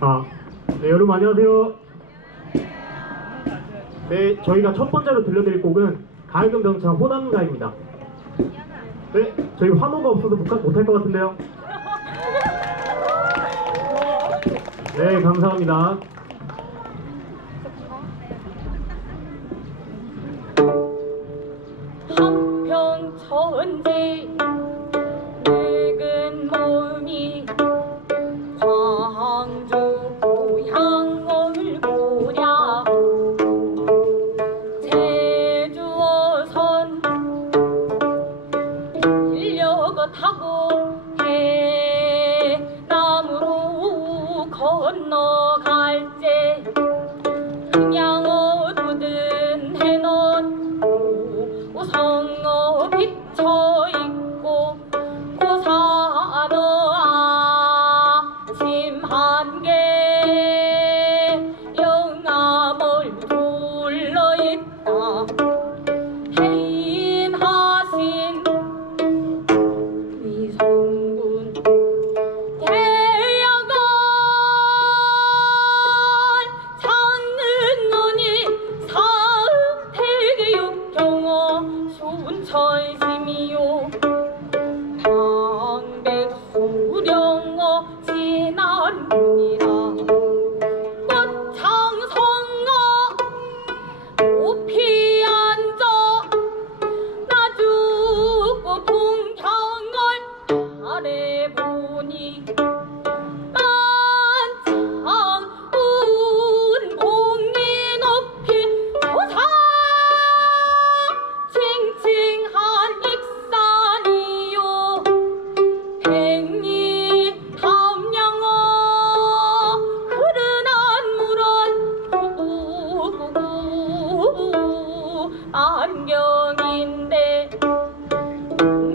아, 네, 여러분 안녕하세요. 네, 저희가 첫 번째로 들려드릴 곡은 가을금병차 호남가입니다. 네, 저희 환호가 없어서 못- 못할 것 같은데요. 네, 감사합니다. 한평 천지 건너갈 때 그냥 어두든 해놓은 우성어 비쳐있고 고사너 아침 한개 영암을 둘러있다 천심이요. 방백수령어 진안군이라 꽃창성어 높이 앉아 나 죽고 풍경을 바래보니 안경인데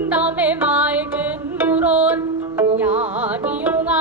담에 맑은 물은 야리용한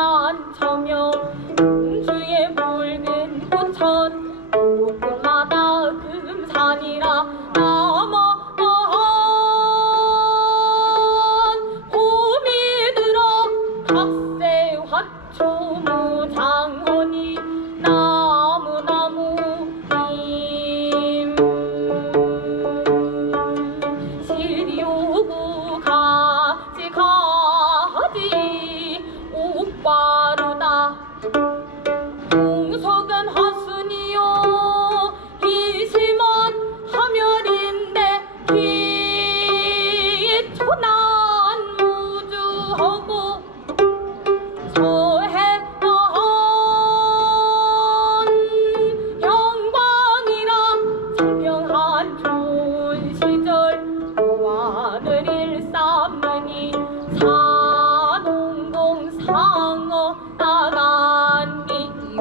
사동공 상어 나간이요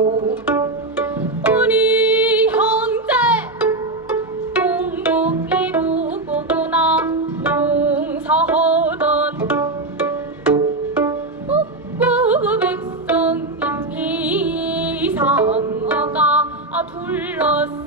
우리 형제 공복 이루고구나 농사하던 북부 백성님 비상어가 둘러싸